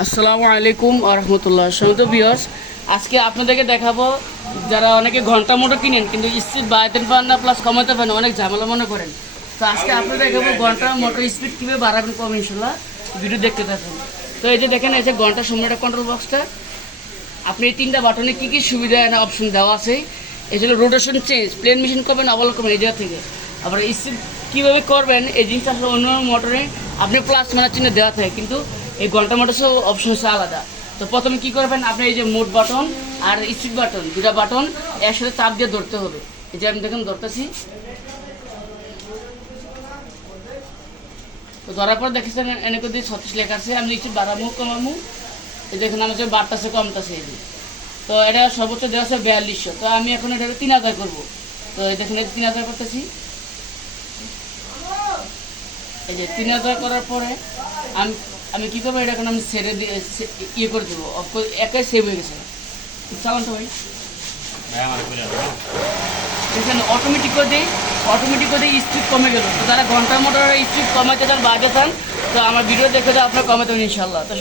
আসসালামু আলাইকুম আরহামতুল্লাহ সমিত বিয়স আজকে আপনাদেরকে দেখাবো যারা অনেকে ঘণ্টা মোটর কিনেন, কিন্তু স্পিড বাড়াতে পারেন না প্লাস কমাতে পারেন অনেক ঝামেলা মনে করেন। তো আজকে আপনাদের দেখাবো ঘণ্টা মোটর স্পিড কীভাবে বাড়াবেন কম ইনশাল্লাহ ভিডিও দেখতে থাকুন। তো এই যে দেখেন, এই যে ঘণ্টা সম্রাট কন্ট্রোল বক্সটা আপনি এই তিনটা বাটনে কী কী সুবিধা না অপশন দেওয়া আছে, এই জন্য রোটেশন চেঞ্জ প্লেন মেশিন করবেন অবল করবেন, এই জায়গা থেকে। আবার স্পিড কীভাবে করবেন, এই জিনিসটা আসলে অন্য মোটরে আপনি প্লাস মানে চিহ্ন দেওয়া থাকে, কিন্তু এই ঘণ্টা মোটর অপশন হচ্ছে আলাদা। তো প্রথমে কী করবেন আপনি এই যে মোট বাটন আর স্পিড বাটন দুটা বাটন একসাথে চাপ দিয়ে ধরতে হবে। এই যে আমি দেখুন ধরতেছি। তো ধরার পর দেখেছেন এনে করে দিয়ে ছত্রিশ লেখা আছে, আমি লিখছি বাড়ামু কমামু এই দেখুন, আমার যে বাড়তেছে কমতেছে এই। তো এটা সর্বোচ্চ দেওয়া আছে বিয়াল্লিশশো। তো আমি এখন এটা তিন হাজার করব। তো এই দেখুন তিন হাজার করতেছি। এই যে তিন হাজার করার পরে আমি আমি কী করব? এটা এখন আমি সেরে দিয়ে ইয়ে করে দেবো। অফ করে একাই সেভ হয়ে গেছে। চালান তো ভাই। দেখেন অটোমেটিক করে দিই অটোমেটিক করে দিই স্পিড কমে গেল। তো তারা ঘণ্টার মোটর স্পিড কমাতে চান বাজে চান তো আমার ভিডিও দেখে তো আপনার কমাতে ইনশাল্লাহ তো